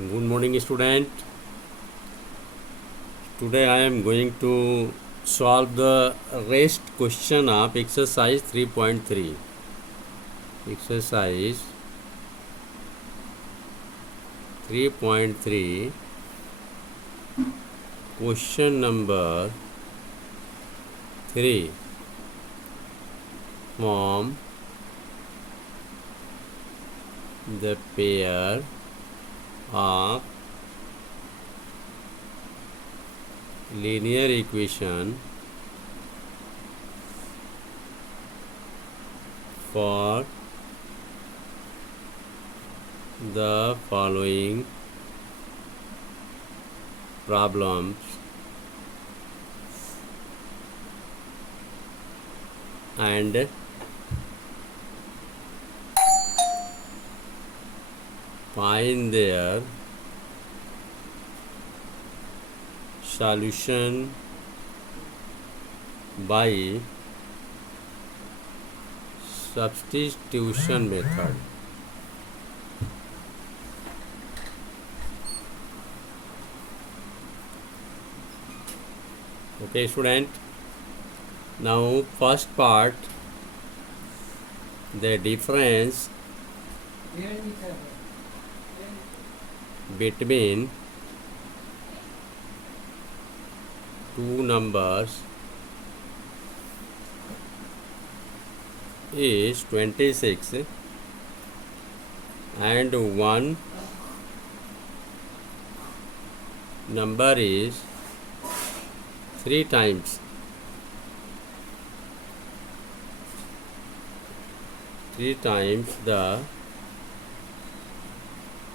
Good morning, student. Today I am going to solve the rest question of exercise 3.3. Exercise 3.3, question number 3. Form the pair of linear equation for the following problems and find their solution by substitution method. Okay, student. Now, first part, the difference between two numbers is 26 and one number is 3 times the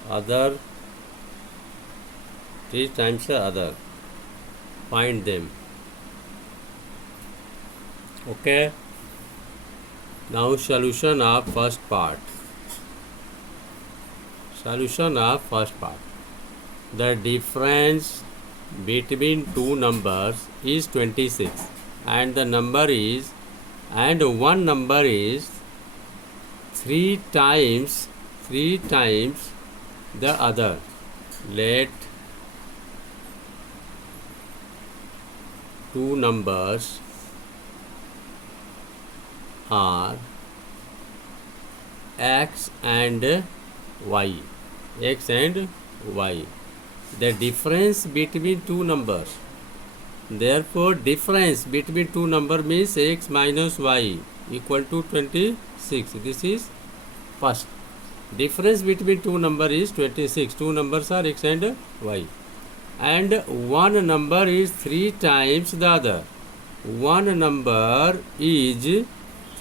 other, 3 times the other. Find them. Okay. Now solution of first part. Solution of first part. The difference between two numbers is 26 and the number is, and one number is 3 times the other. Let two numbers are x and y. The difference between two numbers. Therefore, difference between two numbers means x minus y equal to 26. This is first. Difference between two numbers is 26. Two numbers are x and y. And one number is 3 times the other. One number is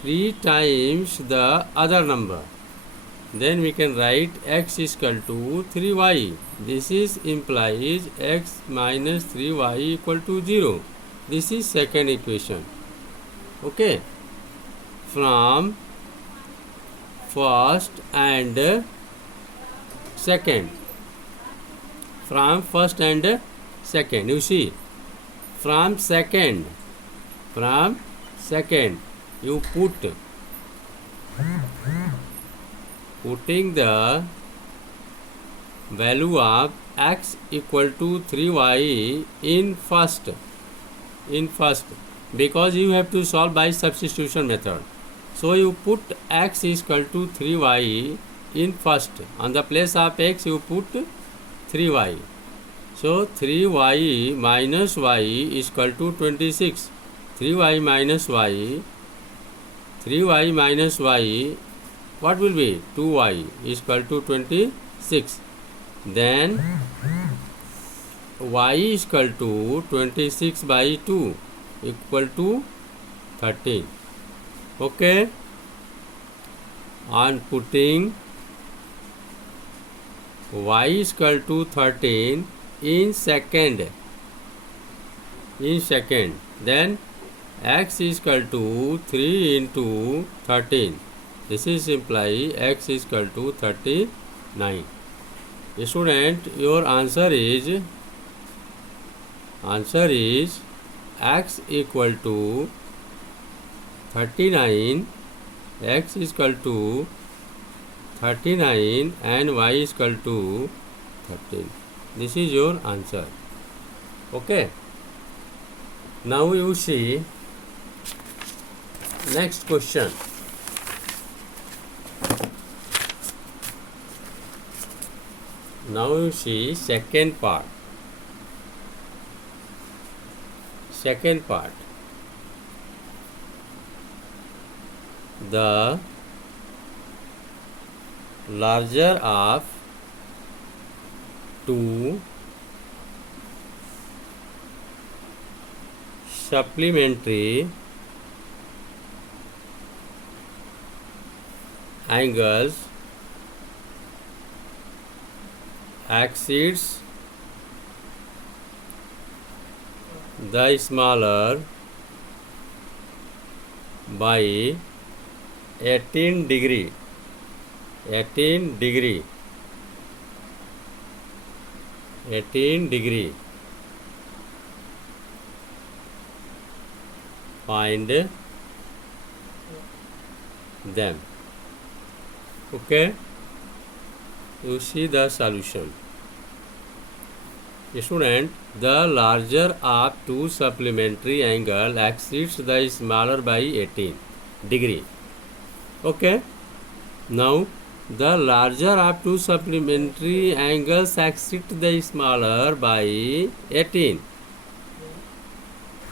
3 times the other number. Then we can write x is equal to 3y. This is implies x minus 3y equal to 0. This is second equation. Okay. From first and second. From first and second. You see. From second. You putting the value of x equal to 3y in first, because you have to solve by substitution method. So you put x is equal to 3y in first. On the place of x you put 3y. So 3y minus y is equal to 26. 3y minus y, what will be? 2y is equal to 26. Then y is equal to 26 by 2 equal to 13. Okay. On putting y is equal to 13 in second, then x is equal to 3 into 13. This is imply x is equal to 39. Student, your answer is x equal to 39, x is equal to 39 and y is equal to 13. This is your answer. Okay. Now you see next question. Now you see second part. Second part. The larger of two supplementary angles exceeds the smaller by 18 degree. 18 degree. 18 degree. Find them. Okay. You see the solution. Student, the larger of two supplementary angle exceeds the smaller by 18 degree. Okay. Now, the larger of two supplementary angles exceed the smaller by 18.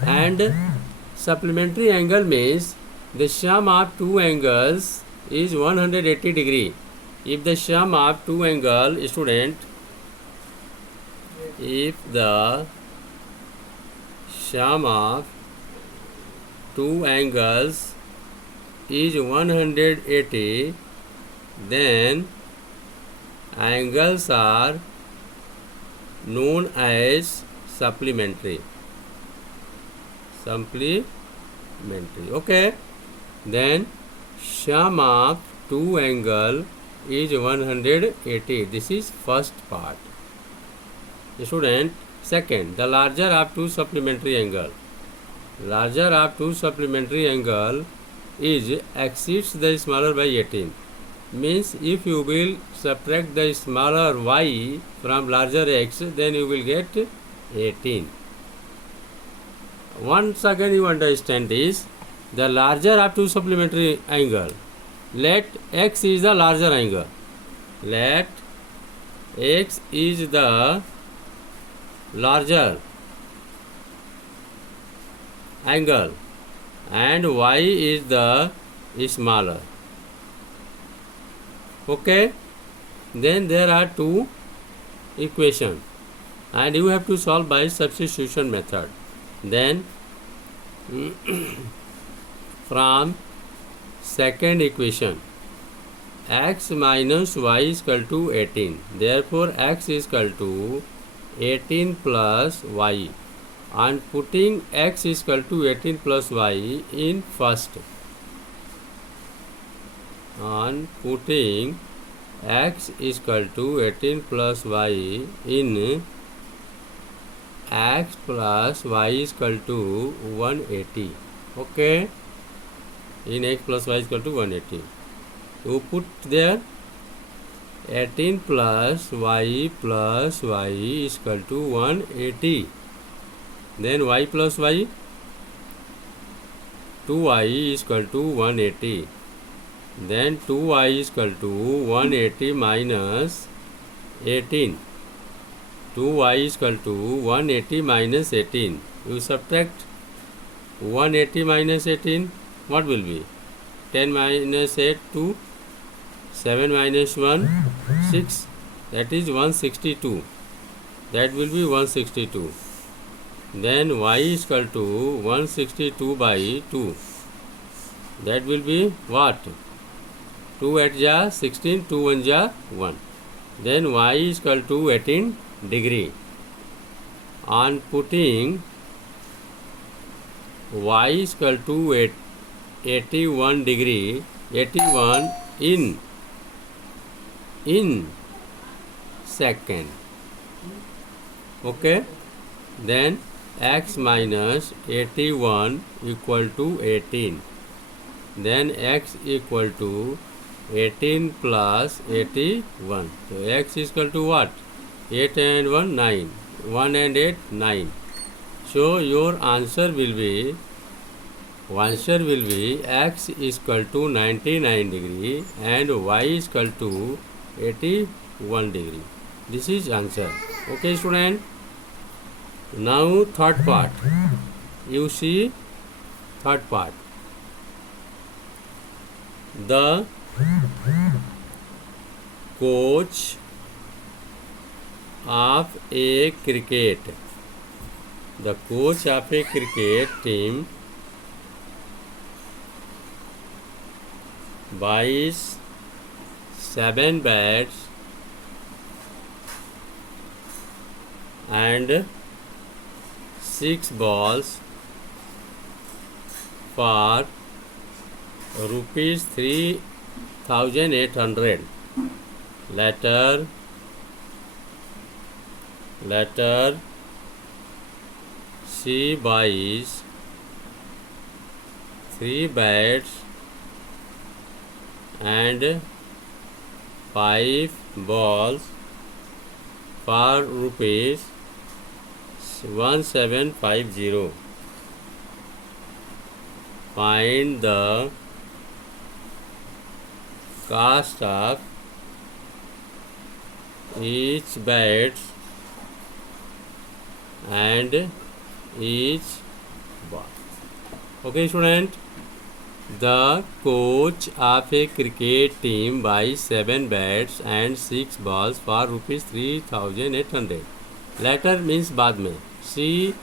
And supplementary angle means the sum of two angles is 180 degree. If the sum of two angle, student, if the sum of two angles is 180, then angles are known as supplementary. Supplementary. Okay. Then sum of two angle is 180. This is first part. Student, second, the larger of two supplementary angle. Larger of two supplementary angle is exceeds the smaller by 18. Means if you will subtract the smaller y from larger x, then you will get 18. Once again you understand this, the larger of two supplementary angle. Let x is the larger angle. Let x is the larger angle and y is the smaller. Okay. Then there are two equations and you have to solve by substitution method. Then from second equation, x minus y is equal to 18. Therefore x is equal to 18 plus y. On putting x is equal to 18 plus y in first. On putting x is equal to 18 plus y in x plus y is equal to 180. Okay. In x plus y is equal to 180. You put there 18 plus y is equal to 180. Then y plus y, 2y is equal to 180. Then 2y is equal to 180 minus 18. 2y is equal to 180 minus 18. You subtract 180 minus 18. What will be? 10 minus 8, 2. 7 minus 1, 6. That is 162. That will be 162. Then y is equal to 162 by 2. That will be what? 2 at ja 16, 2 1 ja 1. Then y is equal to 18 degree. On putting y is equal to 81 degree, 81 in second. Okay. Then x minus 81 equal to 18. Then x equal to 18 plus 81. So x is equal to what? 8 and 1, 9. 1 and 8, 9. So your answer will be x is equal to 99 degree and y is equal to 81 degree. This is answer. Okay, student. Now third part. You see third part. The coach of a cricket team buys 7 bats and 6 balls for rupees 3,800. Later she buys 3 bats and 5 balls for rupees 1750. Find the cost of each bat and each ball. Okay, student. The coach of a cricket team buys 7 bats and 6 balls for rupees 3,800. Later means बाद में. She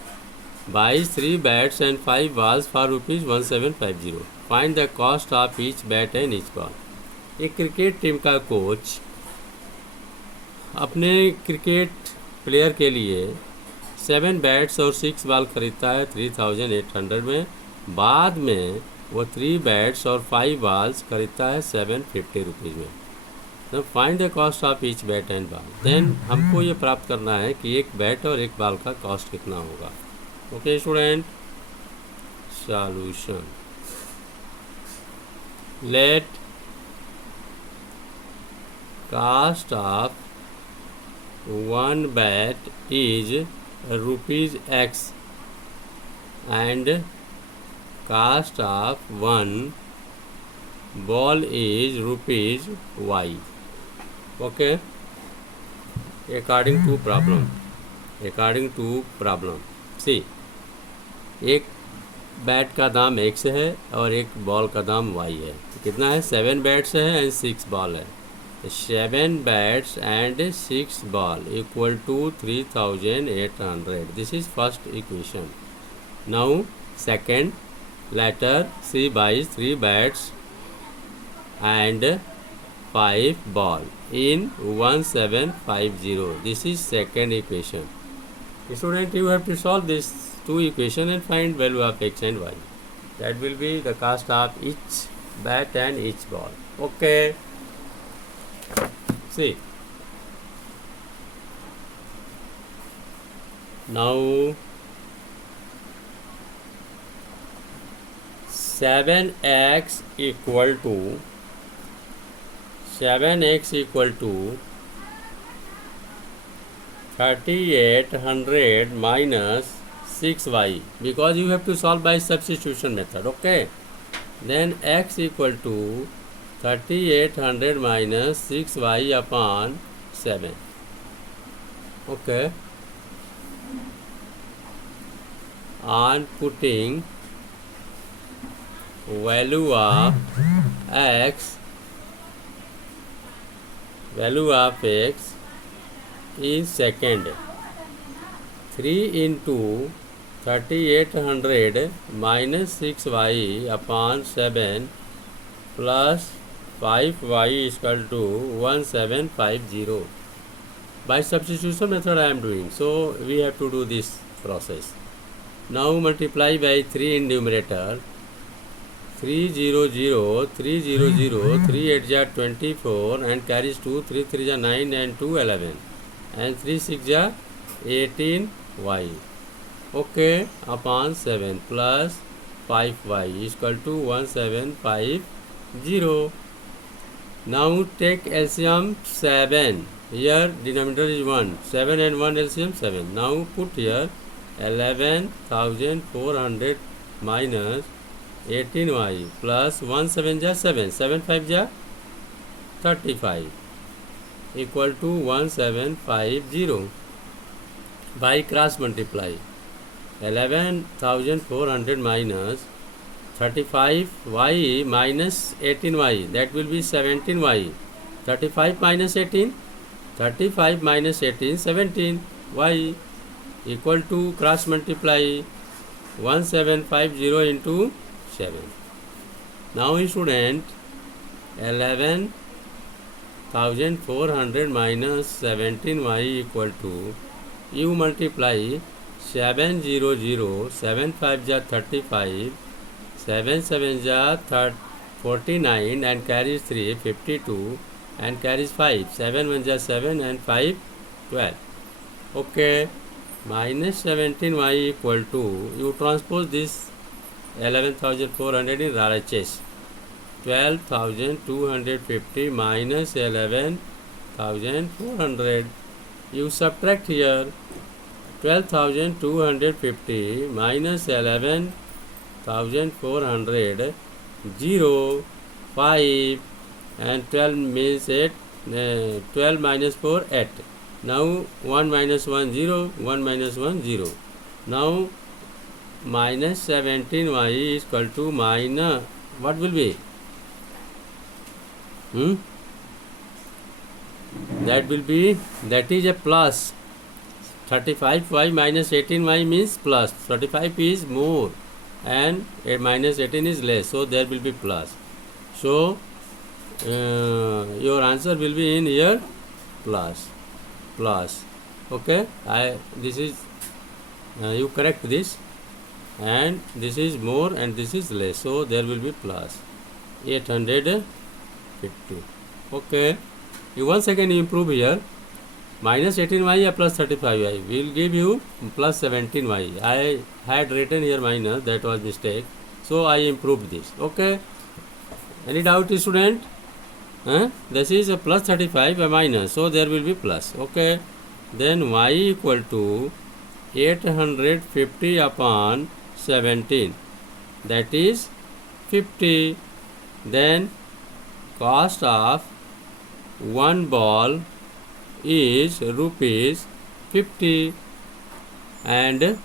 buys 3 bats and 5 balls for rupees 1750. Find the cost of each bat and each ball. एक cricket team का coach अपने cricket player के लिए 7 bats और 6 ball खरीदता है 3,800 में. बाद में वो 3 बैट्स और 5 बॉल्स खरीदता है 750 रुपीज़ में. तो find the cost of each bat and ball. Then हमको ये प्राप्त करना है कि एक बैट और एक बॉल का कॉस्ट कितना होगा. Okay student. Solution. Let cost of one bat is rupees X and cost of one ball is rupees Y. Okay, according to problem. See, एक बैट का दाम X है और एक बॉल का दाम Y है. कितना है? 7 बैट्स है एंड 6 बॉल है. 7 bats and 6 ball equal to 3,800. This is first equation. Now second, later she buys 3 bats and 5 ball in 1750. This is second equation. Student, you have to solve this 2 equation and find value of X and Y. That will be the cost of each bat and each ball. Okay. See, now 7x equal to 3,800 minus 6y, because you have to solve by substitution method. Okay, then x equal to 3,800 minus 6y upon 7. Okay. On putting value of x in second, 3 into 3,800 minus 6y upon 7 plus 5y is equal to 1750. By substitution method I am doing, so we have to do this process. Now multiply by 3 in numerator. 300, 300, 3 8 ja 24 and carries 2, 3 3 ja 9 and 2 11 and 3 6 ja 18y. Okay, upon 7 plus 5y is equal to 1750. Now take LCM 7 Here denominator is 1. 7 and 1 LCM 7. Now put here 11,400 minus 18y plus 1 7 ja 7. 7 5 ja 35 equal to 1750. By cross multiply 11,400 minus 35y minus 18y, that will be 17y. 35 minus 18, 35 minus 18, 17 y equal to cross multiply 1750 into 7. Now student, 11,400 minus 17y equal to, you multiply 700, 7 5 ja 35, 7 7 ja 49 and carries 3, 52 and carries 5, 7 1 ja 7 and 5 12. Okay, minus 17y equal to, you transpose this 11,400 in RHS, 12,250 minus 11,400. You subtract here 12,250 minus 11,400, 0, 5 and 12 means 8, 12 minus 4, 8. Now 1 minus 1, 0, 1 minus 1, 0. Now minus 17y is equal to minus, what will be? That will be, that is a plus. 35y minus 18y means plus. 35 is more and minus 18 is less, so there will be plus. So your answer will be in here plus. Okay, this is you correct this, and this is more and this is less, so there will be plus 850. Okay, you once again improve here. Minus 18y plus 35y will give you plus 17y. I had written here minus, that was mistake, so I improved this. Okay, any doubt, student? This is a plus 35, a minus, so there will be plus. Okay, then y equal to 850 upon 17, that is 50. Then cost of one ball is rupees 50, and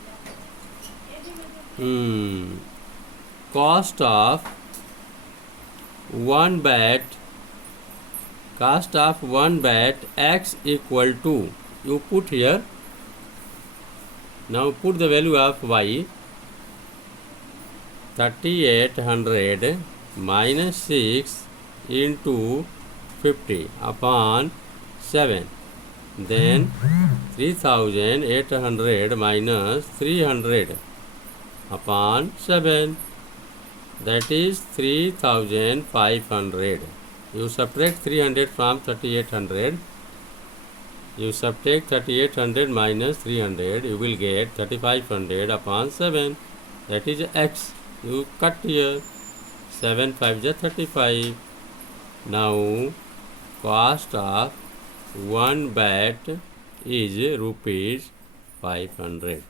cost of one bat x equal to, you put here. Now put the value of y, 3800 minus 6 into 50 upon 7. Then 3800 minus 300 upon 7, that is 3500. You subtract 300 from 3800. You subtract 3800 minus 300, you will get 3500 upon 7, that is x. You cut here, 7 5 is 35. Now cost of one bat is rupees 500.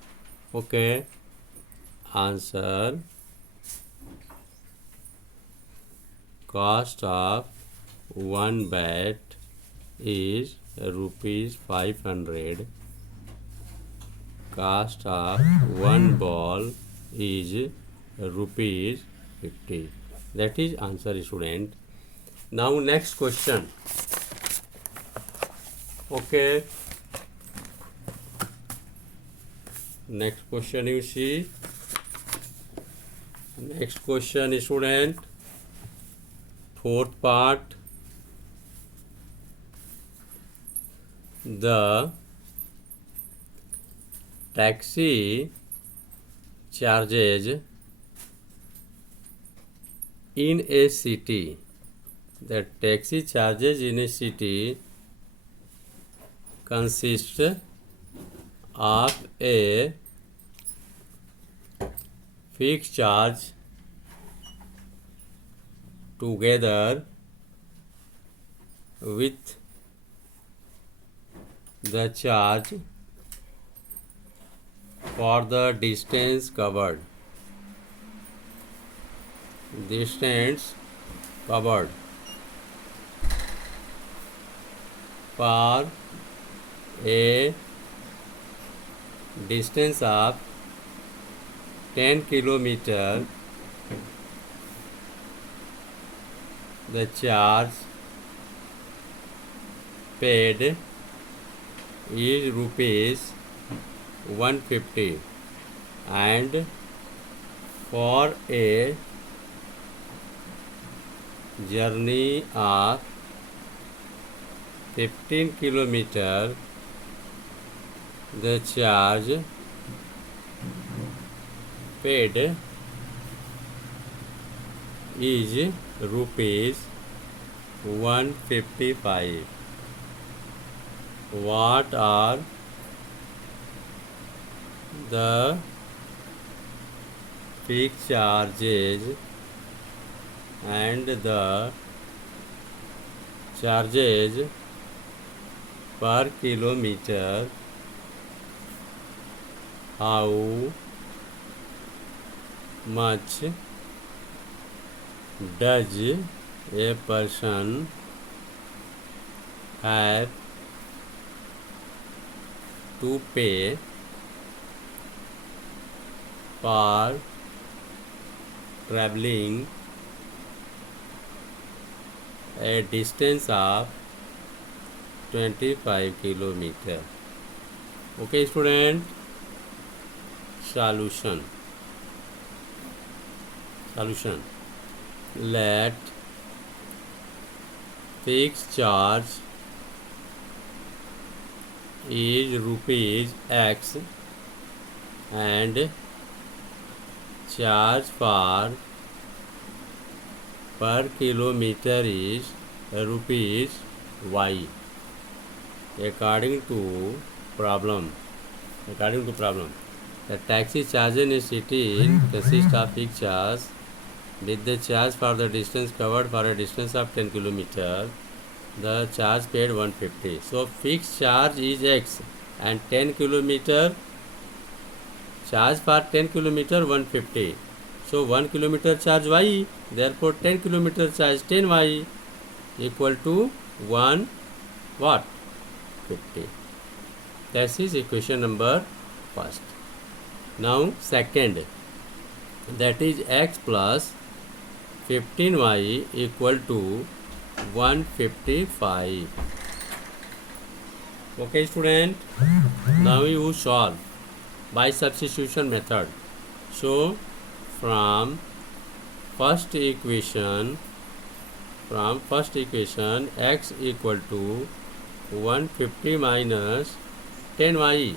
Okay, answer, cost of one bat is rupees 500. Cost of one ball is rupees 50. That is answer, student. Now next question. Okay, next question you see. Next question, student, fourth part. The taxi charges in a city. The taxi charges in a city consist of a fixed charge together with the charge for the distance covered. Distance covered for a distance of 10 kilometer, the charge paid is rupees 150, and for a journey of 15 kilometer, the charge paid is rupees 155. What are the fixed charges and the charges per kilometer? How much does a person have to pay for traveling a distance of 25 kilometer? Okay, student. Solution. Let fixed charge is rupees X and charge for per kilometer is rupees Y according to problem. The taxi charge in a city consists of fixed charge with the charge for the distance covered for a distance of 10 km. The charge paid 150. So fixed charge is X and 10 km charge for 10 km 150. So 1 km charge Y. Therefore 10 km charge 10 Y equal to 1 what? 50. That is equation number first. Now second, that is X plus 15Y equal to 155. Okay, student. Now you solve by substitution method. So from first equation X equal to 150 minus 10Y.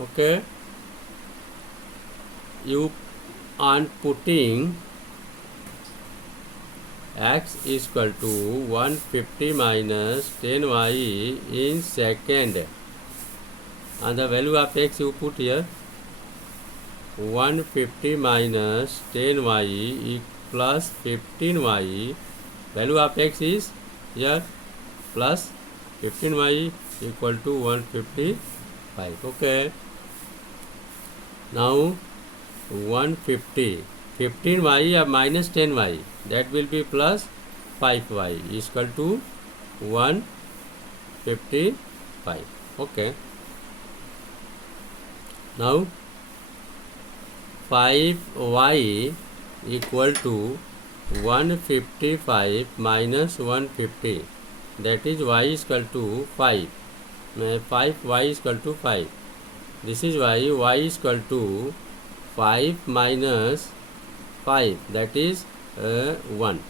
Okay, you on putting X is equal to 150 minus 10Y in second, and the value of X you put here 150 minus 10Y plus 15Y. Value of X is here plus 15Y equal to 155. Okay, now 150 15Y minus 10Y, that will be plus 5Y is equal to 155. Okay, now 5Y equal to 155 minus 150, that is Y is equal to 5. 5Y is equal to 5. This is Y. Y is equal to 5 minus 5, that is 1.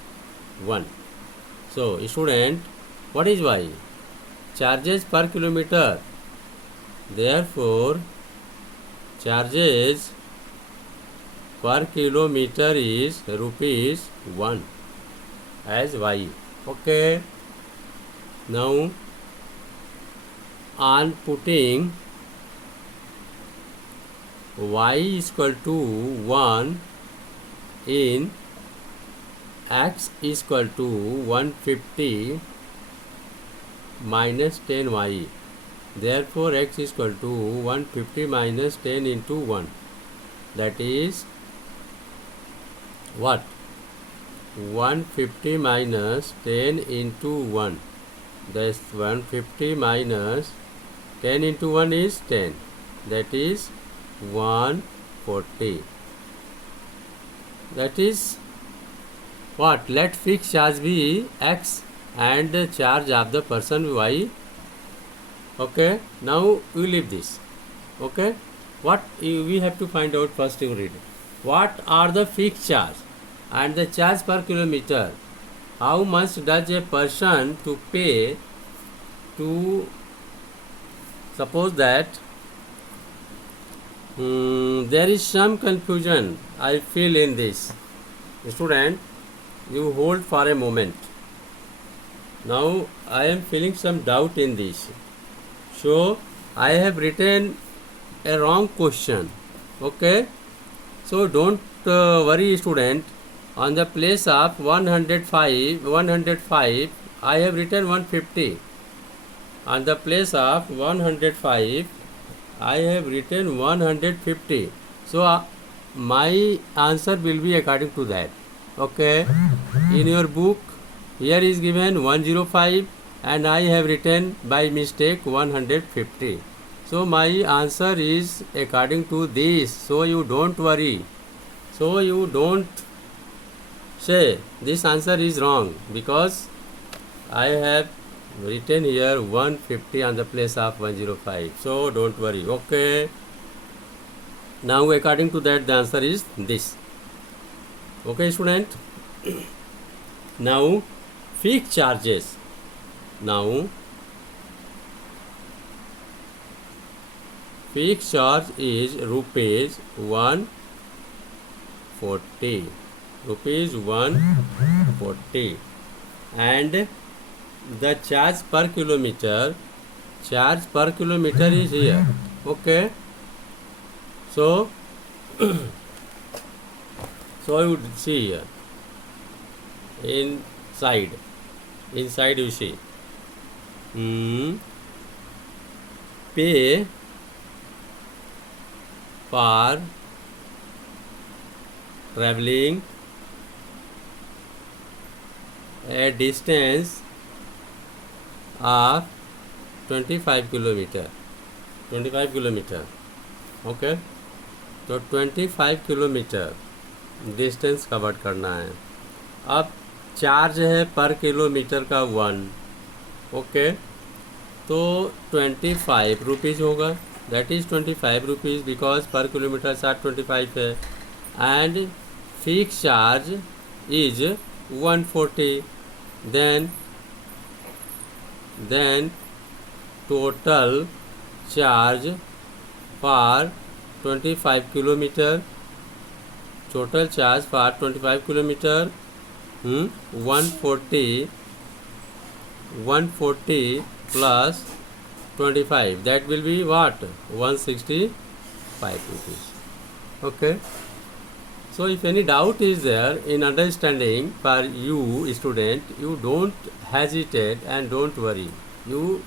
So student, what is Y? Charges per kilometer. Therefore charges per kilometer is rupees 1 as Y. Okay, now on putting Y is equal to 1 in X is equal to 150 minus 10Y. Therefore x is equal to 150 minus 10 into 1. That is what? 150 minus 10 into 1. That's 150 minus 10 into 1 is 10. That is 140. That is what? Let fixed charge be x and the charge of the person y. Okay, now we leave this. Okay, what we have to find out first, you read. What are the fixed charge and the charge per kilometer? How much does a person to pay to, suppose that there is some confusion I feel in this. Student, you hold for a moment. Now I am feeling some doubt in this. So I have written a wrong question. Okay, so don't worry, student. On the place of 105 I have written 150. On the place of 105 I have written 150. So my answer will be according to that. Okay, in your book here is given 105 and I have written by mistake 150. So my answer is according to this. So you don't worry. So you don't say this answer is wrong, because I have written here 150 on the place of 105. So don't worry. Okay, now according to that the answer is this. Okay, student. Now fixed charges. Now fixed charge is rupees 140. Rupees 140. And the charge per kilometer is here. Okay, so so you see here inside you see pay for traveling a distance of 25 kilometer. Okay, तो 25 kilometre distance cover करना है. अब charge है पर kilometre का 1. Okay, तो 25 rupees होगा. That is 25 rupees because पर किलोमीटर साथ 25 है. And fix charge is 140. then total charge for 25 kilometer. Total charge for 25 kilometer 140 plus 25, that will be what? 165 rupees. Okay, so if any doubt is there in understanding for you student, you don't hesitate and don't worry. You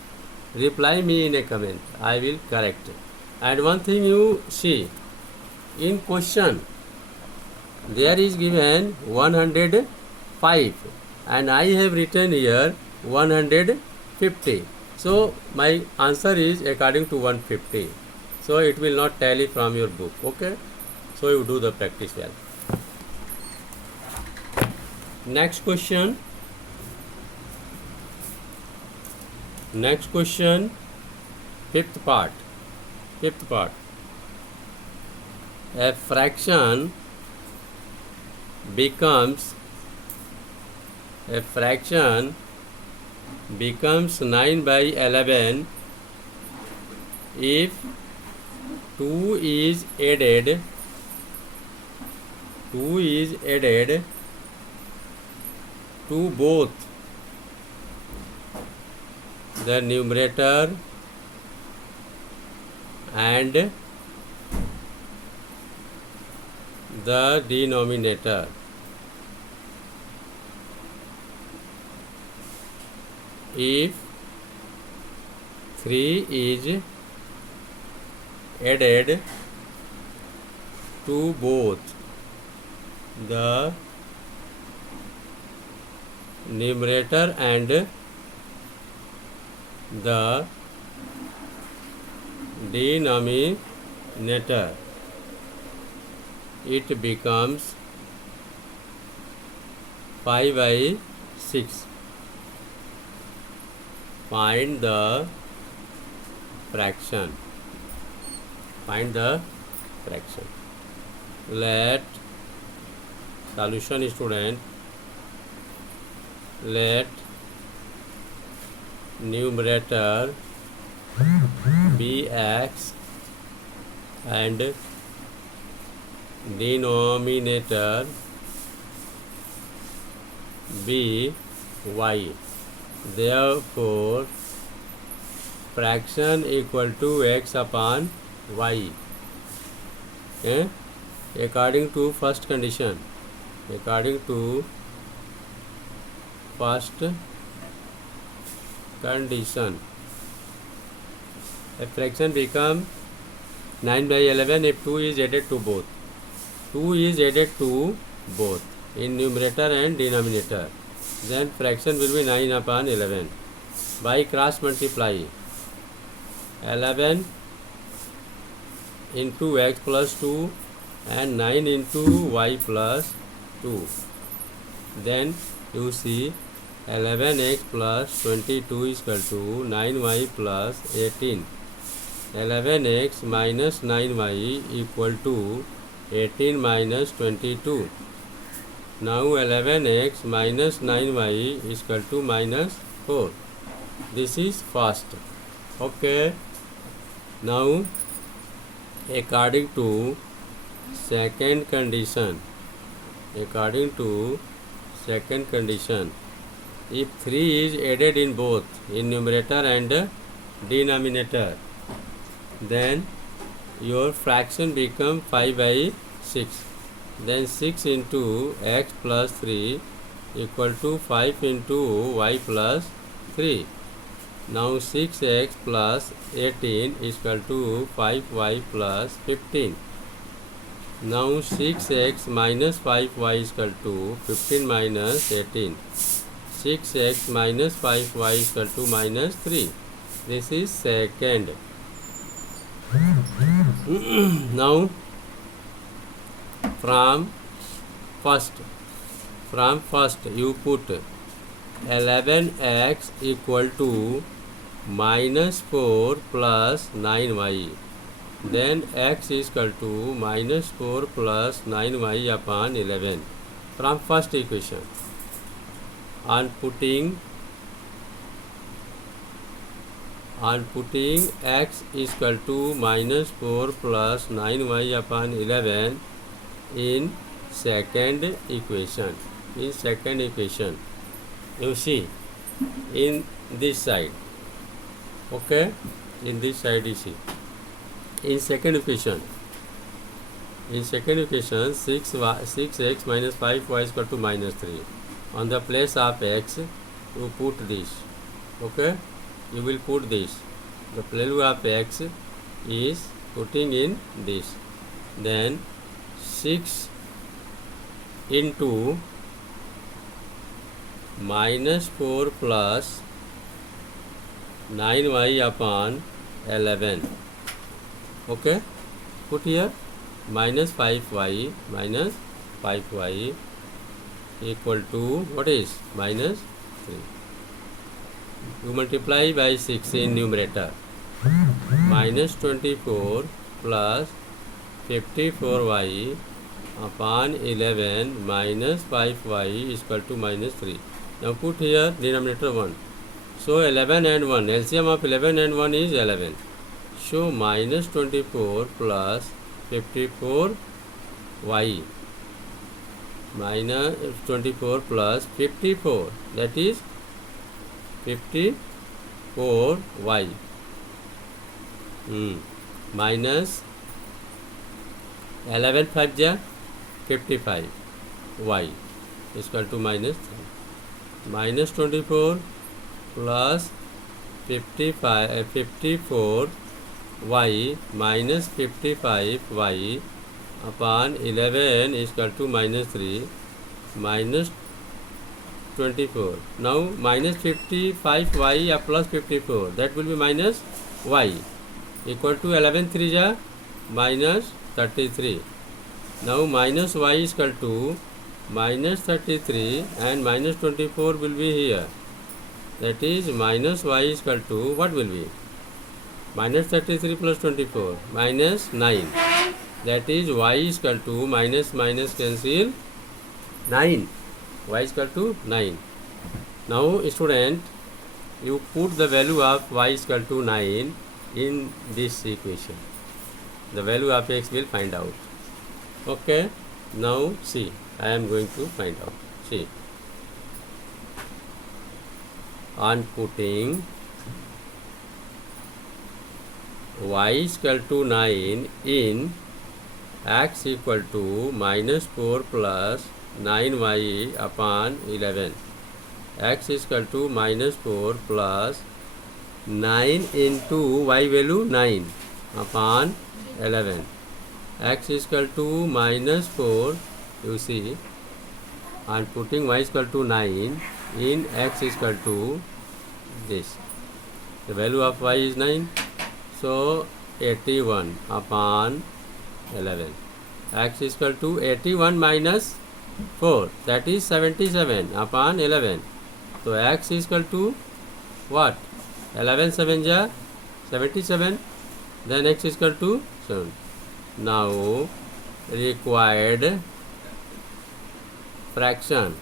reply me in a comment. I will correct. And one thing you see, in question there is given 105 and I have written here 150. So my answer is according to 150. So it will not tally from your book. Okay, so you do the practice well. Next question, fifth part. A fraction becomes 9/11 if 2 is added to both the numerator and the denominator. If 3 is added to both the numerator and the denominator, it becomes 5/6. Find the fraction. Find the fraction. Let solution student, let numerator be x and denominator be y. Therefore, fraction equal to x upon y. According to first condition, according to first condition, a fraction become 9/11 if 2 is added to both. 2 is added to both in numerator and denominator. Then fraction will be 9/11. By cross multiply, 11 into x plus 2 and 9 into y plus 2. Then you see 11x plus 22 is equal to 9y plus 18. 11x minus 9y equal to 18 minus 22. Now 11x minus 9y is equal to minus 4. This is first. Okay. Now according to second condition, according to second condition, if 3 is added in both in numerator and denominator, then your fraction become 5/6. Then 6 into x plus 3 equal to 5 into y plus 3. Now 6x plus 18 is equal to 5y plus 15. Now 6x minus 5y is equal to 15 minus 18. 6x minus 5y is equal to minus 3. This is second. Now from first you put 11x equal to minus 4 plus 9y. Then x is equal to minus 4 plus 9y upon 11 from first equation. On putting x is equal to minus 4 plus 9y upon 11 in second equation. In second equation, you see in this side. Okay, in this side you see. In second equation, 6x minus 5y is equal to minus 3. On the place of x, you put this. Okay, you will put this. The value of x is putting in this. Then 6 into minus 4 plus 9y upon 11. Okay, put here minus 5y equal to what is minus 3. You multiply by 6 in numerator. Minus 24 plus 54y upon 11 minus 5y is equal to minus 3. Now put here denominator 1. So 11 and 1, LCM of 11 and 1 is 11. So minus 24 plus 54y minus 24 plus 54, that is 54y minus 11 5 ja 55y is equal to minus 3. Minus 24 plus 54y minus 55y upon 11 is equal to minus 3 minus 24. Now minus 55y plus 54, that will be minus y equal to 11 3 ja minus 33. Now minus y is equal to minus 33 and minus 24 will be here. That is minus y is equal to what will be? Minus 33 plus 24 minus 9. That is y is equal to minus minus cancel 9. Y is equal to 9. Now student, you put the value of y is equal to 9 in this equation. The value of x will find out. Okay. Now see, I am going to find out. See, on putting y is equal to 9 in x equal to minus 4 plus 9y upon 11. X is equal to minus 4 plus 9 into y value 9 upon 11. X is equal to minus 4. You see, on putting y is equal to 9 in x is equal to this. The value of y is 9. So 81 upon 11. X is equal to 81 minus 4. That is 77 upon 11. So x is equal to what? 11 7 ja 77. Then x is equal to 7. Now required fraction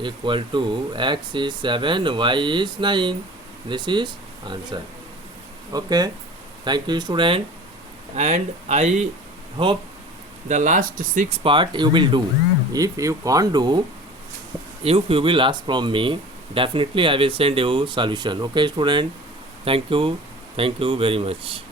equal to x is 7, y is 9. This is answer. Okay. Thank you student, and I hope the last 6 part you will do. If you can't do, if you will ask from me, definitely I will send you solution. Okay student, thank you very much.